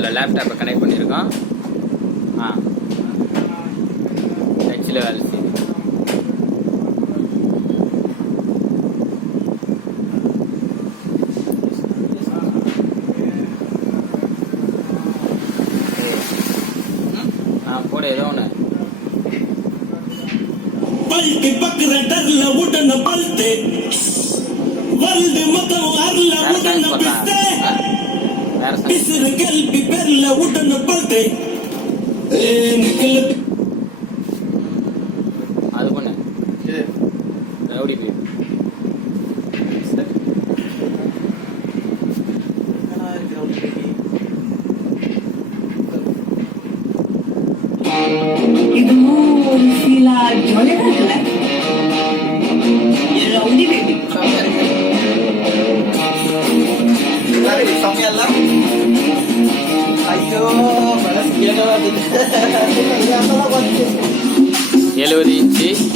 இதில் லேப்டாப்பை கனெக்ட் பண்ணியிருக்கோம். டச்சில் வேலை செய்யுது. போட ஏதோ ஒன்று பல்ட்டி பக்கற டர்ல உடன பல்ட்டி வல்டு மொத்தம் அர்ல உடன பிஸ்தே பிஸ்ரு கல்பி பெர்ல உடன பல்ட்டி நிக்கல அது பண்ணு ரவுடி பேபி ಇದು ಫೀಲ್ ಜಾಲಿ ಆಗಲ್ಲ ರೌಡಿ ಬೇಬಿ ಸಮಯಲ್ಲ ಅಯ್ಯೋ ಬಳಸ್ಕೇಳೋದಿಲ್ಲ